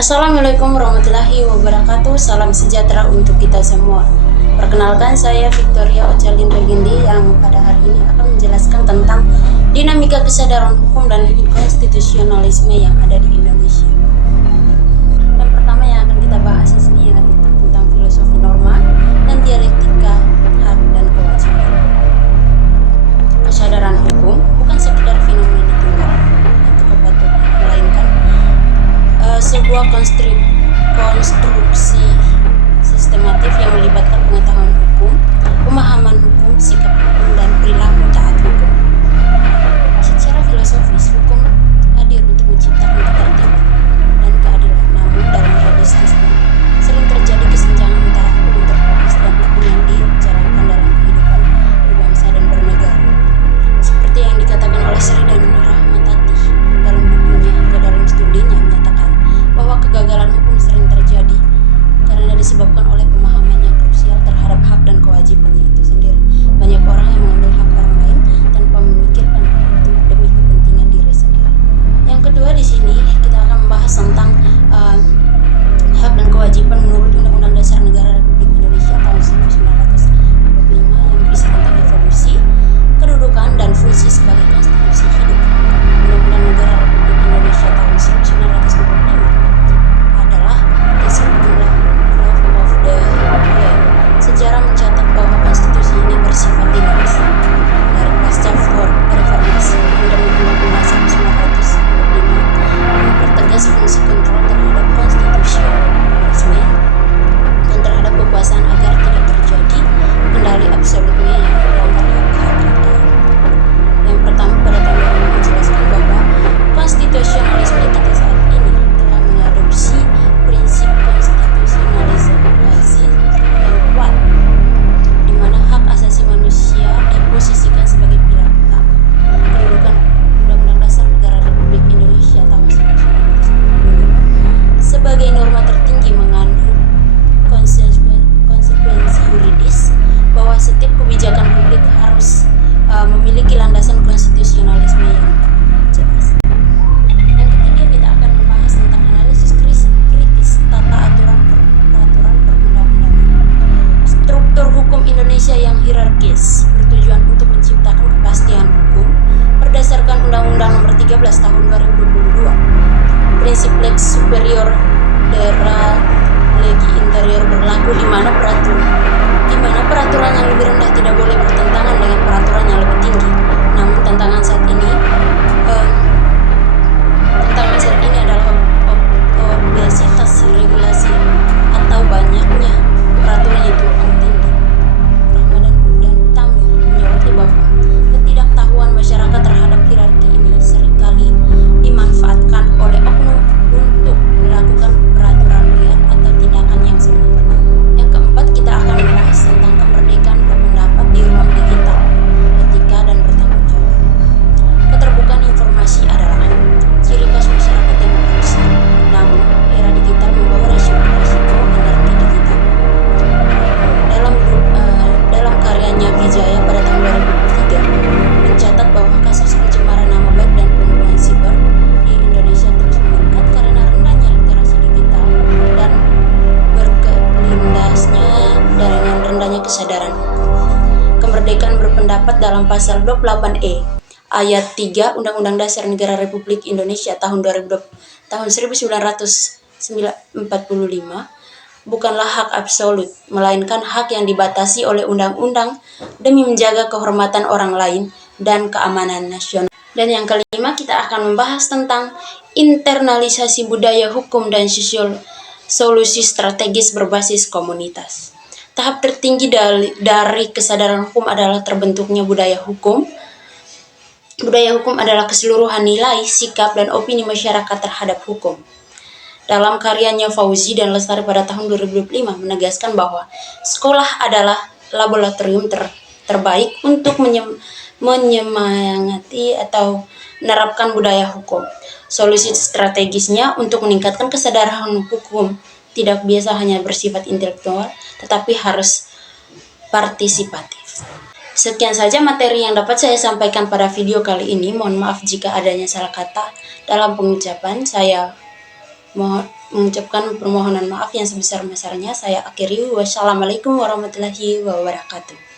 Assalamualaikum warahmatullahi wabarakatuh. Salam sejahtera untuk kita semua. Perkenalkan, saya Victoria Ocalin Regindi yang pada hari ini akan menjelaskan tentang dinamika kesadaran hukum dan konstitusionalisme yang ada di Indonesia. Yang pertama yang akan kita bahas di sini adalah tentang filosofi norma dan dialektika hak dan kewajiban. Kesadaran hukum bukan sekedar fenomena tunggal atau kepatuhan, melainkan sebuah konstruksi sistematif yang melibatkan pengetahuan hukum, pemahaman hukum, sikap hukum, dan perilaku taat hukum. Secara filosofis, hukum hadir untuk menciptakan ketertiban dan keadilan, namun dalam realistisnya sering terjadi kesenjangan antara hukum tertulis dan hukum yang dijalankan dalam kehidupan berbangsa dan bernegara. Seperti yang dikatakan oleh Sri dan Rahmatati dalam bukunya hingga dalam studinya menyatakan bahwa kegagalan hukum sering terjadi karena disebabkan oleh pemahaman yang krusial terhadap hak dan kewajibannya itu sendiri. Banyak orang yang mengambil hak orang lain tanpa memikirkan itu demi kepentingan diri sendiri. Yang kedua, di sini kita akan membahas tentang hak dan kewajiban menurut Undang-Undang Dasar Negara Republik Indonesia tahun 1945 yang berisi tentang evolusi, kedudukan, dan fungsi sebagai konstitusi hidup. Undang-Undang Negara Republik Indonesia tahun 1945 adalah disebutlah Growth of the Land. Sejarah mencatat bahwa konstitusi ini bersifat dinamis dari pasca reformasi Undang-Undang 1945 mempertegas fungsi kontrol terhadap konstitusionalisme dan terhadap kekuasaan agar tidak terjadi kendali absolutnya yang melanggar hak-hak rakyat. Yang pertama, pada tahun 2000 menjelaskan bahwa konstitusionalisme kita saat ini telah mengadopsi prinsip konstitusionalisasi yang kuat, di mana hak asasi manusia diposisikan sebagai pilar utama. Kedudukan Undang-Undang Dasar Negara Republik Indonesia tahun 1945 sebagai norma tertinggi mengandung konsekuensi yuridis bahwa setiap kebijakan publik harus memiliki landasan konstitusionalisme yang jelas. Yang ketiga, kita akan membahas tentang analisis kritis tata aturan peraturan perundang-undangan. Struktur hukum Indonesia yang hierarkis bertujuan untuk menciptakan kepastian hukum berdasarkan Undang-Undang Nomor 13 Tahun 2022. Prinsip lex superior dera legi interior berlaku di mana peraturan yang lebih rendah tidak boleh bertentangan dengan peraturan yang lebih tinggi. Namun tantangan saat ini adalah obesitas regulasi atau banyaknya peraturan yang tumpang tindih. Rahman dan Tamil menyoroti bahwa ketidaktahuan masyarakat terhadap hierarki ini seringkali dimanfaatkan oleh oknum untuk melakukan peraturan liar atau tindakan yang semena-mena. Yang keempat, kita akan membahas tentang kemerdekaan berpendapat di ruang digital, etika dan bertanggung jawab. Keterbukaan informasi adalah ciri khas masyarakat demokrasi. Namun, era digital membawa resiko anarki digital. Dalam karyanya Wijaya pada tahun 2003 mencatat bahwa kasus pencemaran nama baik dan pembunuhan siber di Indonesia terus meningkat karena rendahnya literasi digital dan berkelindasnya dengan rendahnya kesadaran hukum. Kemerdekaan berpendapat dalam pasal 28E ayat 3 Undang-Undang Dasar Negara Republik Indonesia tahun 1945 bukanlah hak absolut, melainkan hak yang dibatasi oleh undang-undang demi menjaga kehormatan orang lain dan keamanan nasional. Dan yang kelima, kita akan membahas tentang internalisasi budaya hukum dan solusi strategis berbasis komunitas. Tahap tertinggi dari kesadaran hukum adalah terbentuknya budaya hukum. Budaya hukum adalah keseluruhan nilai, sikap, dan opini masyarakat terhadap hukum. Dalam karyanya Fauzi dan Lestari pada tahun 2005 menegaskan bahwa sekolah adalah laboratorium terbaik untuk menyemangati atau menerapkan budaya hukum. Solusi strategisnya untuk meningkatkan kesadaran hukum tidak biasa hanya bersifat intelektual, tetapi harus partisipatif. Sekian saja materi yang dapat saya sampaikan pada video kali ini. Mohon maaf jika adanya salah kata dalam pengucapan. Saya mengucapkan permohonan maaf yang sebesar-besarnya. Saya akhiri. Wassalamualaikum warahmatullahi wabarakatuh.